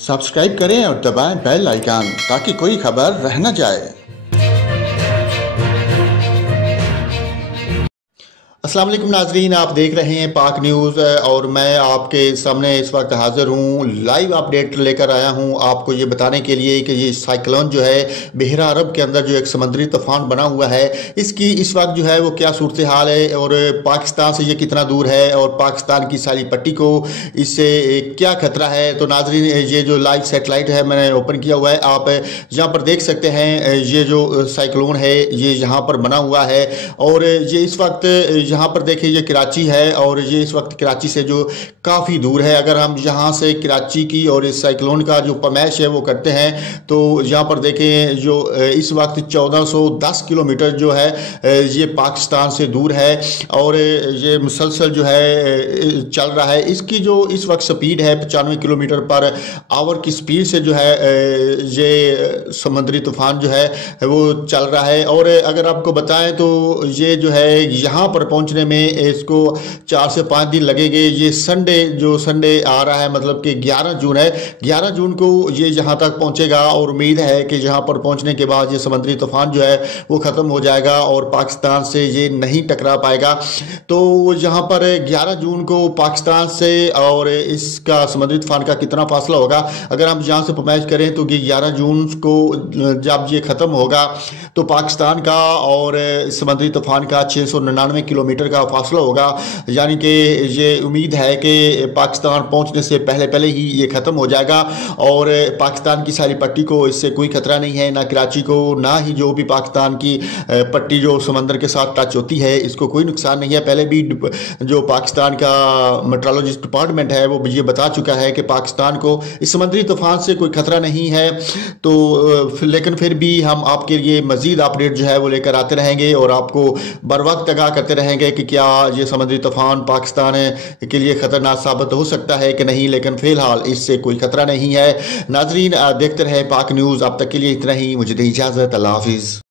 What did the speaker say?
Subscribe करें और दबाएं बेल आइकन ताकि कोई खबर रह न जाए। अस्सलाम वालेकुम नाजरीन, आप देख रहे हैं पाक न्यूज़ और मैं आपके सामने इस वक्त हाज़िर हूँ। लाइव अपडेट लेकर आया हूँ आपको ये बताने के लिए कि ये साइक्लोन जो है बहरा अरब के अंदर जो एक समुद्री तूफ़ान बना हुआ है, इसकी इस वक्त जो है वो क्या सूरत हाल है और पाकिस्तान से ये कितना दूर है और पाकिस्तान की सारी पट्टी को इससे क्या खतरा है। तो नाजरीन, ये जो लाइव सेटेलाइट है मैंने ओपन किया हुआ है, आप यहाँ पर देख सकते हैं। ये जो साइक्लोन है ये यहाँ पर बना हुआ है और ये इस वक्त यहाँ पर देखिए ये कराची है और ये इस वक्त कराची से जो काफ़ी दूर है। अगर हम यहाँ से कराची की और इस साइक्लोन का जो पैमाइश है वो करते हैं तो यहाँ पर देखें जो इस वक्त 1410 किलोमीटर जो है ये पाकिस्तान से दूर है और ये मुसलसल जो है चल रहा है। इसकी जो इस वक्त स्पीड है 95 किलोमीटर पर आवर की स्पीड से जो है ये समुद्री तूफान जो है वो चल रहा है। और अगर आपको बताएं तो ये जो है यहाँ पर पहुंचने में इसको 4 से 5 दिन लगेंगे। ये संडे आ रहा है, मतलब कि 11 जून है। 11 जून को ये यहाँ तक पहुंचेगा और उम्मीद है कि यहाँ पर पहुंचने के बाद ये समुद्री तूफान जो है वो ख़त्म हो जाएगा और पाकिस्तान से ये नहीं टकरा पाएगा। तो यहाँ पर 11 जून को पाकिस्तान से और इसका समुद्री तूफान का कितना फासला होगा, अगर हम यहाँ से पैमाइश करें तो ये 11 जून को जब ये ख़त्म होगा तो पाकिस्तान का और समुद्री तूफान का 699 किलोमीटर का फासला होगा। यानी कि ये उम्मीद है कि पाकिस्तान पहुंचने से पहले पहले ही ये ख़त्म हो जाएगा और पाकिस्तान की सारी पट्टी को इससे कोई खतरा नहीं है, ना कराची को, ना ही जो भी पाकिस्तान की पट्टी जो समंदर के साथ टच होती है इसको कोई नुकसान नहीं है। पहले भी जो पाकिस्तान का मेट्रोलॉजिस्ट डिपार्टमेंट है वो ये बता चुका है कि पाकिस्तान को इस समुद्री तूफान से कोई खतरा नहीं है। तो लेकिन फिर भी हम आपके लिए मज़ीद अपडेट जो है वो लेकर आते रहेंगे और आपको बर वक्त आगाह करते रहेंगे कि क्या ये समुद्री तूफान पाकिस्तान के लिए ख़तरनाक साबित हो सकता है कि नहीं। लेकिन फ़िलहाल इससे कोई ख़तरा नहीं है। नाजरीन, देखते रहे पाक न्यूज़। अब तक के लिए इतना ही, मुझे दे इजाज़त। अल्लाह हाफिज़।